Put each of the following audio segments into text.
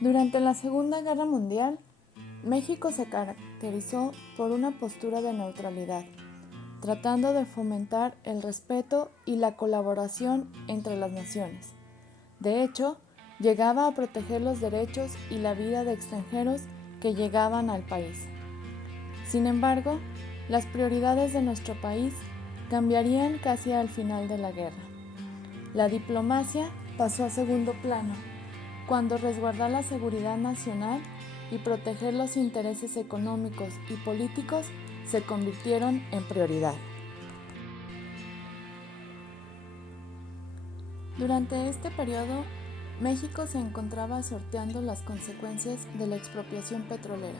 Durante la Segunda Guerra Mundial, México se caracterizó por una postura de neutralidad, tratando de fomentar el respeto y la colaboración entre las naciones. De hecho, llegaba a proteger los derechos y la vida de extranjeros que llegaban al país. Sin embargo, las prioridades de nuestro país cambiarían casi al final de la guerra. La diplomacia pasó a segundo plano, cuando resguardar la seguridad nacional y proteger los intereses económicos y políticos se convirtieron en prioridad. Durante este periodo, México se encontraba sorteando las consecuencias de la expropiación petrolera.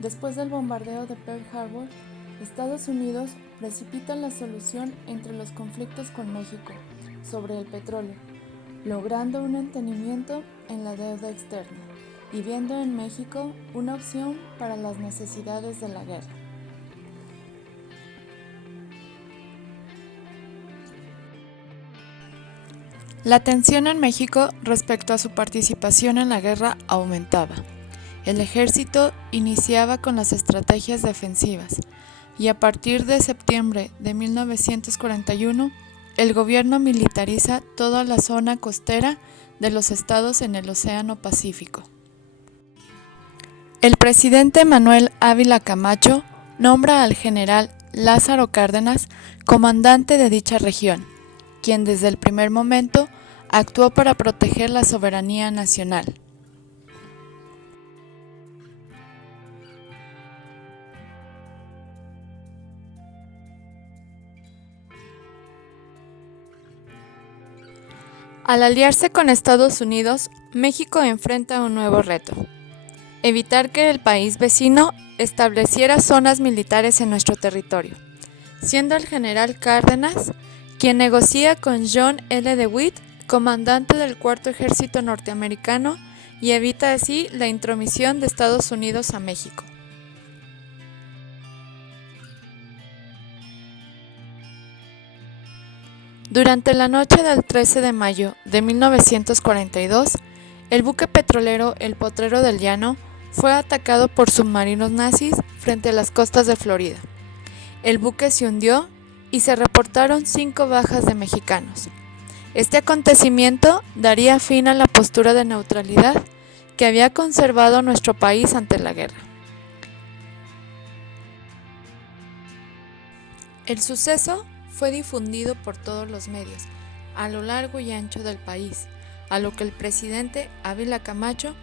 Después del bombardeo de Pearl Harbor, Estados Unidos precipita la solución entre los conflictos con México sobre el petróleo, logrando un entendimiento en la deuda externa y viendo en México una opción para las necesidades de la guerra. La tensión en México respecto a su participación en la guerra aumentaba. El ejército iniciaba con las estrategias defensivas y a partir de septiembre de 1941, el gobierno militariza toda la zona costera de los estados en el Océano Pacífico. El presidente Manuel Ávila Camacho nombra al general Lázaro Cárdenas comandante de dicha región, quien desde el primer momento actuó para proteger la soberanía nacional. Al aliarse con Estados Unidos, México enfrenta un nuevo reto: evitar que el país vecino estableciera zonas militares en nuestro territorio, siendo el general Cárdenas quien negocia con John L. DeWitt, comandante del Cuarto Ejército Norteamericano, y evita así la intromisión de Estados Unidos a México. Durante la noche del 13 de mayo de 1942, el buque petrolero El Potrero del Llano fue atacado por submarinos nazis frente a las costas de Florida. El buque se hundió y se reportaron 5 bajas de mexicanos. Este acontecimiento daría fin a la postura de neutralidad que había conservado nuestro país ante la guerra. El suceso fue difundido por todos los medios, a lo largo y ancho del país, a lo que el presidente Ávila Camacho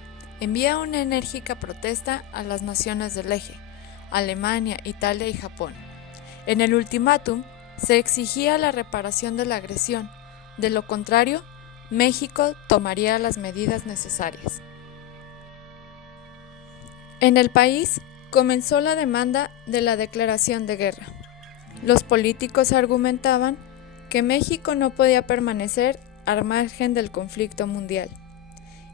envía una enérgica protesta a las naciones del eje, Alemania, Italia y Japón. En el ultimátum se exigía la reparación de la agresión, de lo contrario, México tomaría las medidas necesarias. En el país comenzó la demanda de la declaración de guerra. Los políticos argumentaban que México no podía permanecer al margen del conflicto mundial.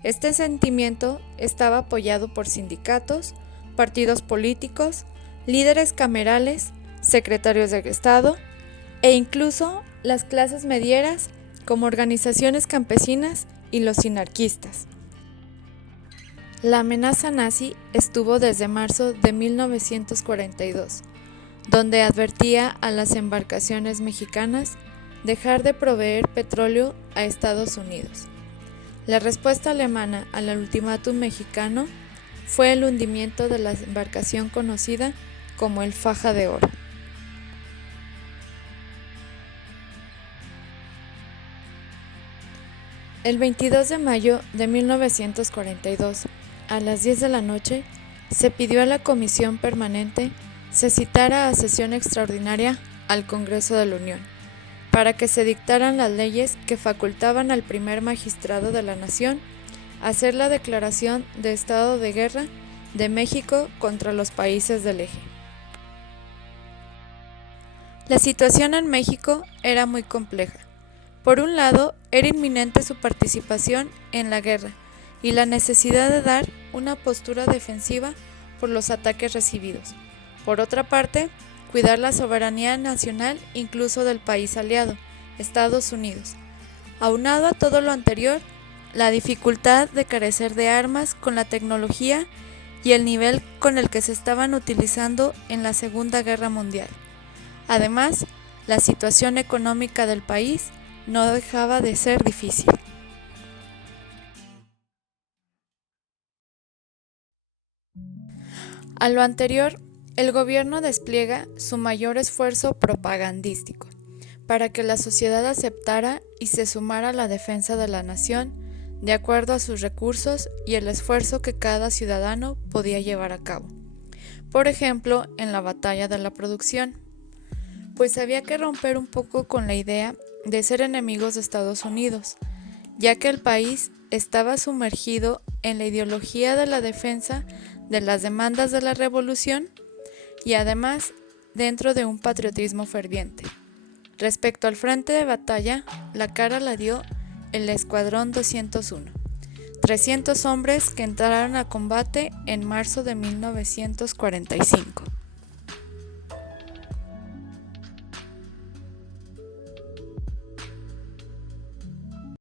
Este sentimiento estaba apoyado por sindicatos, partidos políticos, líderes camerales, secretarios de Estado e incluso las clases medieras como organizaciones campesinas y los sinarquistas. La amenaza nazi estuvo desde marzo de 1942, donde advertía a las embarcaciones mexicanas dejar de proveer petróleo a Estados Unidos. La respuesta alemana al ultimátum mexicano fue el hundimiento de la embarcación conocida como el Faja de Oro. El 22 de mayo de 1942, a las 10 de la noche, se pidió a la Comisión Permanente se citara a sesión extraordinaria al Congreso de la Unión, para que se dictaran las leyes que facultaban al primer magistrado de la nación a hacer la declaración de estado de guerra de México contra los países del eje. La situación en México era muy compleja. Por un lado, era inminente su participación en la guerra y la necesidad de dar una postura defensiva por los ataques recibidos. Por otra parte, cuidar la soberanía nacional incluso del país aliado, Estados Unidos. Aunado a todo lo anterior, la dificultad de carecer de armas con la tecnología y el nivel con el que se estaban utilizando en la Segunda Guerra Mundial. Además, la situación económica del país no dejaba de ser difícil. A lo anterior, el gobierno despliega su mayor esfuerzo propagandístico para que la sociedad aceptara y se sumara a la defensa de la nación de acuerdo a sus recursos y el esfuerzo que cada ciudadano podía llevar a cabo. Por ejemplo, en la batalla de la producción, pues había que romper un poco con la idea de ser enemigos de Estados Unidos, ya que el país estaba sumergido en la ideología de la defensa de las demandas de la revolución y además dentro de un patriotismo ferviente. Respecto al frente de batalla, la cara la dio el Escuadrón 201, 300 hombres que entraron a combate en marzo de 1945.